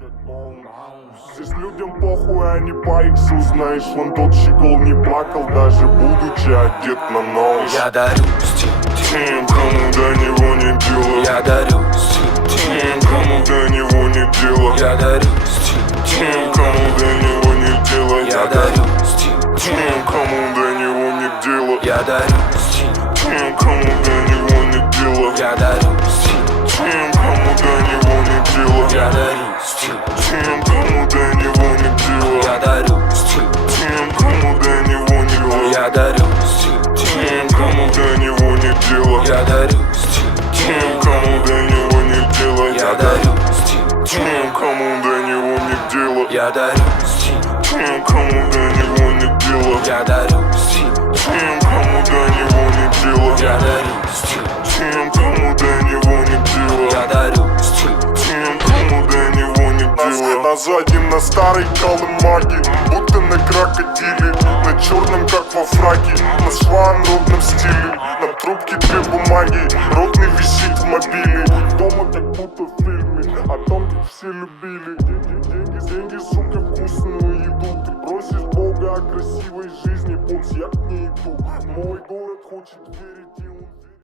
Здесь людям похуй, они по иксу, знаешь, вон тот щегол не плакал, даже будучи одет на нос. Я дарю стиль тем, кому до него не дело. Я дарю стиль тем, кому до него не дело. Я дарю стиль тем, кому до него не дело. Я дарю стиль тем, кому до него не дело. Я дарю стиль тем, кому до него не дело. Я дарю стиль тем, кому до него не дело. Я дарю стиль тем, кому до него не дело. Я дарю стиль тем, кому до него не дело. Я дарю стиль тем, кому до него не дело. Я дарю стиль тем, кому до него не дело. Я дарю стиль тем, кому до него не дело. Я дарю стиль тем, кому до него не дело. Я дарю стиль тем, кому до него не дело. Я дарю стиль тем, кому до него не дело. Я дарю стиль тем, кому до него не дело. На заднем, на старой колымаге, будто на крокодиле, на черном, как во фраке, на шванродном стиле. На трубке две бумаги, ротный висит в мобиле. Дома как будто в фильме, о том, как все любили. Деньги, сука, вкусную еду. Ты бросишь Бога о красивой жизни, пусть я к ней иду. Мой город хочет верить.